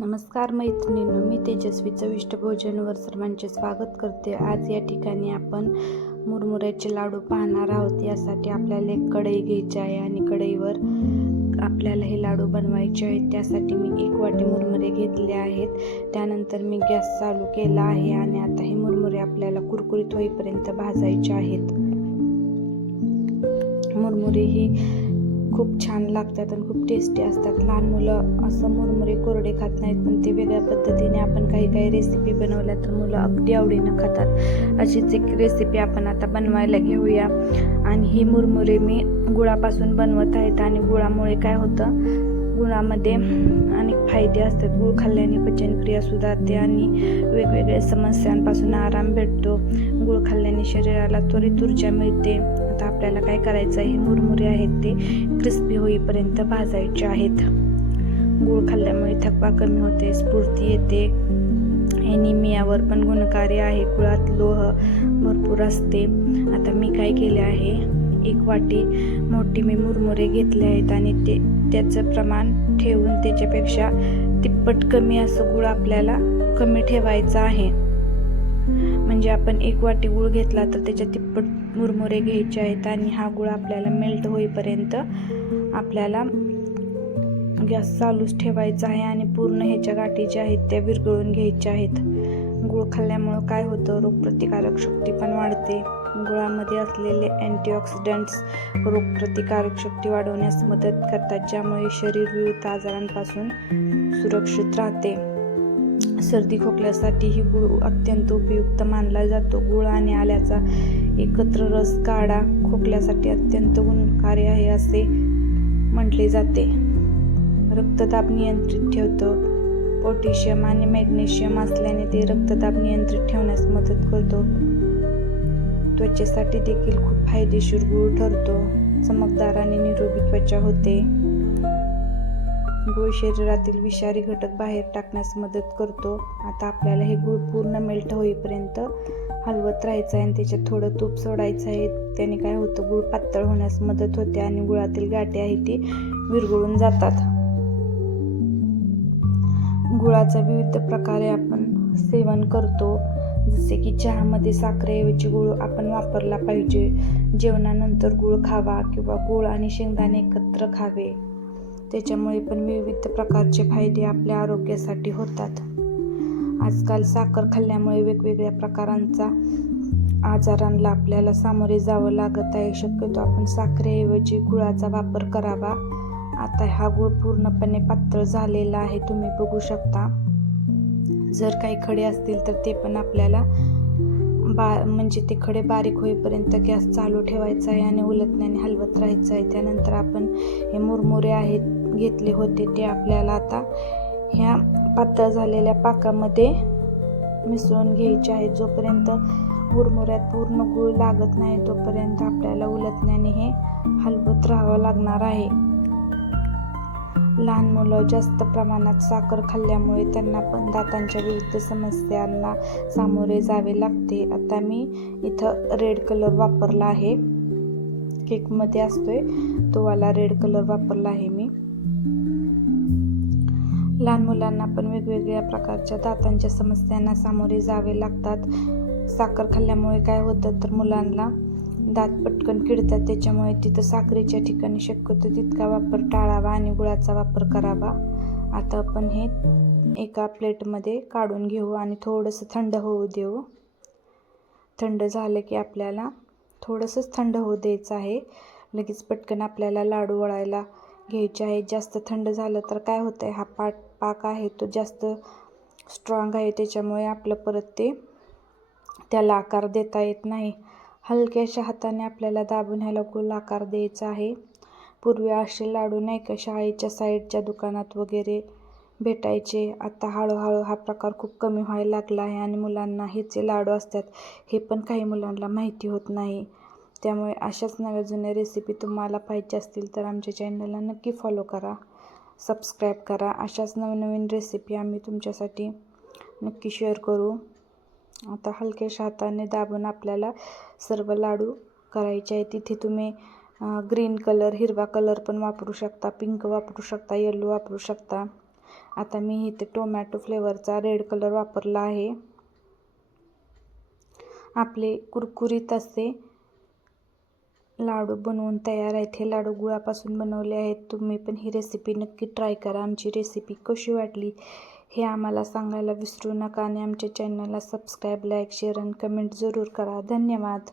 नमस्कार मैत्रिणींनो मी तेजस्वी चविष्ट भोजनवर सर्वांचे स्वागत करते. आज या ठिकाणी आपण मुरमुऱ्याचे लाडू पाहणार आहोत. यासाठी आपल्याला एक कढई घ्यायची आहे आणि कढईवर आपल्याला हे लाडू बनवायचे आहेत. त्यासाठी मी एक वाटी मुरमुरे घेतले आहेत. त्यानंतर मी गॅस चालू केला आहे आणि आता हे मुरमुरे आपल्याला कुरकुरीत होईपर्यंत भाजायचे आहेत. मुरमुरे ही खूप छान लागतात आणि खूप टेस्टी असतात. लहान मुलं असं मुरमुरे कोरडे खात नाहीत पण ते वेगळ्या पद्धतीने आपण काही काही रेसिपी बनवल्या तर मुलं अगदी आवडीनं खातात. अशीच एक रेसिपी आपण आता बनवायला घेऊया. आणि ही मुरमुरे मी गुळापासून बनवत आहेत आणि गुळामुळे काय होतं? गुळामध्ये अनेक फायदे असतात. गुळ खाल्ल्याने पचनक्रिया सुधारते आणि वेगवेगळ्या समस्यांपासून आराम भेटतो. गुळ खाल्ल्याने शरीराला त्वरित ऊर्जा मिळते. आता आपल्याला काय करायचं आहे हे मुरमुरे आहेत ते. क्रिस्पी होईपर्यंत भाजायचे आहेत. गुळ खाल्ल्यामुळे थकवा कमी होते स्फूर्ती येते. एनिमियावर पण गुणकारी आहे. गुळात लोह भरपूर असते. आता मी काय केले आहे? एक वाटी मोठी मी मुरमुरे घेतले आहेत आणि ते त्याचं प्रमाण ठेवून त्याच्यापेक्षा तिप्पट कमी असं गुळ आपल्याला कमी ठेवायचं आहे. म्हणजे आपण एक वाटी गूळ घेतला तर त्याच्या तिप्पट मुरमुरे घ्यायचे आहेत आणि हा गूळ आपल्याला मेल्ट होईपर्यंत आपल्याला गॅस चालूच ठेवायचा आहे आणि पूर्ण ह्याच्या गाठी ज्या आहेत त्या विरघळून घ्यायच्या आहेत. गुळ खाल्ल्यामुळं काय होतं? रोगप्रतिकारक शक्ती पण वाढते. गुळामध्ये असलेले अँटीऑक्सिडंट्स रोगप्रतिकारक शक्ती वाढवण्यास मदत करतात ज्यामुळे शरीर विविध आजारांपासून सुरक्षित राहते. सर्दी खोकल्यासाठी ही गुळ अत्यंत उपयुक्त मानला जातो. गुळ आणि आल्याचा एकत्र रस काढा खोकल्यासाठी अत्यंत गुणकारी आहे असे म्हटले जाते. रक्तदाब नियंत्रित ठेवतो. पोटॅशियम आणि मॅग्नेशियम असल्याने ते रक्तदाब नियंत्रित ठेवण्यास मदत करतो. त्वचेसाठी देखील खूप फायदेशीर गुळ ठरतो. चमकदार आणि निरोगी त्वचा होते. गुळ शरीरातील विषारी घटक बाहेर टाकण्यास मदत करतो. आता आपल्याला हे गुळ पूर्ण मेल्ट होईपर्यंत हलवत राहायचं आहे आणि त्याच्यात थोडं तूप सोडायचं आहे. त्याने काय होतं? गुळ पातळ होण्यास मदत होते आणि गुळातील गाठी आहे ती विरघळून जातात. गुळाचा विविध प्रकारे आपण सेवन करतो. जसे की चहामध्ये साखरेऐवजी गुळ आपण वापरला पाहिजे. जेवणानंतर गुळ खावा किंवा गुळ आणि शेंगदाणे एकत्र खावे. त्याच्यामुळे पण विविध प्रकारचे फायदे आपल्या आरोग्यासाठी होतात. आजकाल साखर खाल्ल्यामुळे वेगवेगळ्या प्रकारांचा आजारांना आपल्याला सामोरे जावं लागत आहे. शक्यतो आपण साखरेऐवजी गुळाचा वापर करावा. आता हा गुळ पूर्णपणे पातळ झालेला आहे. तुम्ही बघू शकता. जर काही खडे असतील तर ते पण आपल्याला बा म्हणजे ते खडे बारीक होईपर्यंत गॅस चालू ठेवायचा आहे आणि उलटण्याने हलवत राहायचं आहे. त्यानंतर आपण हे मुरमुरे आहेत घेतले होते ते आपल्याला आता ह्या पातळ झालेल्या पाकामध्ये मिसळून घ्यायचे आहेत जोपर्यंत मुरमुऱ्यात पूर्ण गूळ लागत नाही तोपर्यंत आपल्याला उलटण्याने हे हलवत राहावं लागणार आहे. लहान मुलं जास्त प्रमाणात साखर खाल्ल्यामुळे त्यांना पण दातांच्या विविध समस्यांना सामोरे जावे लागते. आता मी इथं रेड कलर वापरला आहे. केकमध्ये असतोय. तो वाला रेड कलर वापरला आहे मी. लहान मुलांना पण वेगवेगळ्या प्रकारच्या दातांच्या समस्यांना सामोरे जावे लागतात. साखर खाल्ल्यामुळे काय होतं तर मुलांना दात पटकन किडतात त्याच्यामुळे तिथं साखरेच्या ठिकाणी शक्यतो तितका वापर टाळावा आणि गुळाचा वापर करावा. आता आपण हे एका प्लेटमध्ये काढून घेऊ आणि थोडंसं थंड होऊ देऊ. थंड झालं की आपल्याला थोडंसंच थंड होऊ द्यायचं आहे. लगेच पटकन आपल्याला लाडू वळायला घ्यायचे आहे. जास्त थंड झालं तर काय होतं आहे हा पाट पाक आहे तो जास्त स्ट्रॉंग आहे. त्याच्यामुळे आपलं परत ते त्याला आकार देता येत नाही. हलक्याशा हाताने आपल्याला दाबून ह्याला गोल आकार द्यायचा आहे. पूर्वी असे लाडू नाही का शाळेच्या साईडच्या दुकानात वगैरे भेटायचे. आता हळूहळू हा प्रकार खूप कमी व्हायला लागला आहे आणि मुलांना ह्याचे लाडू असतात हे पण काही मुलांना माहिती होत नाही. त्यामुळे अशाच नव्या जुन्या रेसिपी तुम्हाला पाहिजे असतील तर आमच्या चॅनलला नक्की फॉलो करा सबस्क्राईब करा. अशाच नवनवीन रेसिपी आम्ही तुमच्यासाठी नक्की शेअर करू. आता हलक्याशा हाताने दाबून आपल्याला सर्व लाडू करायचे आहे तिथे तुम्ही ग्रीन कलर हिरवा कलर पण वापरू शकता पिंक वापरू शकता येलो वापरू शकता. आता मी इथे टोमॅटो फ्लेवरचा रेड कलर वापरला आहे. आपले कुरकुरीत असे लाडू बनवून तयार आहेत. हे लाडू गुळापासून बनवले आहेत. तुम्ही पण ही रेसिपी नक्की ट्राय करा. आमची रेसिपी कशी वाटली हे आम्हाला सांगायला विसरू नका आणि आमच्या चॅनलला सबस्क्राईब लाईक शेअर आणि कमेंट जरूर करा. धन्यवाद.